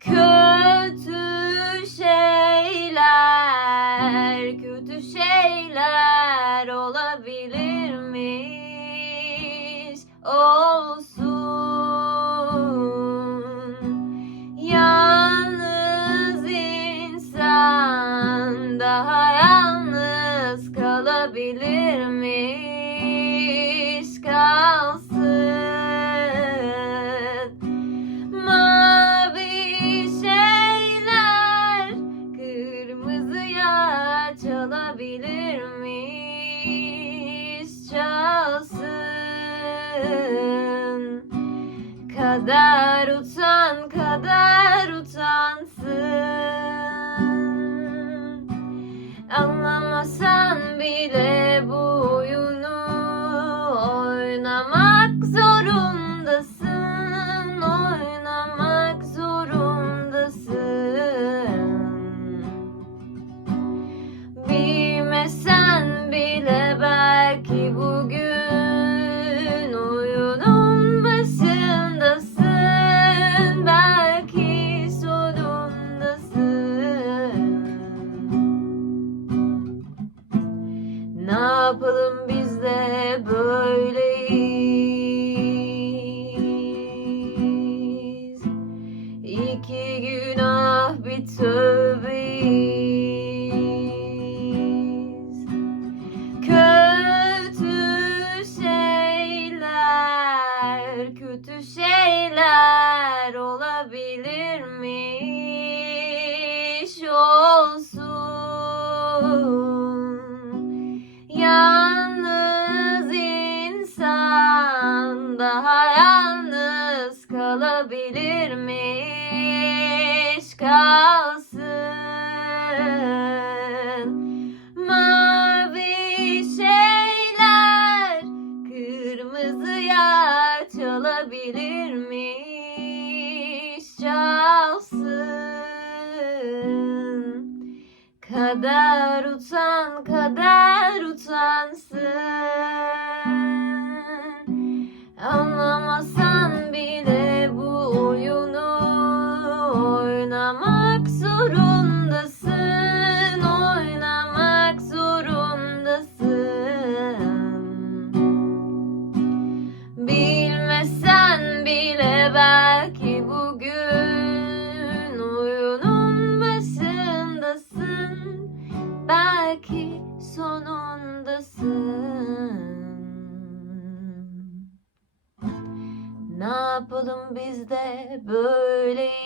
Kötü şeyler, kötü şeyler olabilirmiş. Olsun. Çalabilirmiş çalsın. Kader utan kader utansın yapalım biz de böyleyiz? İki günah bir tövbeyiz. Kötü şeyler, kötü şeyler olabilirmiş kalsın. Mavi şeyler kırmızıya çalabilirmiş çalsın. Kader utan, kader utansın Belki sonundasın Ne yapalım biz de böyleyiz?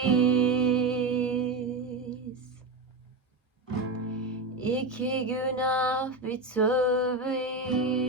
İki günah bir tövbeyiz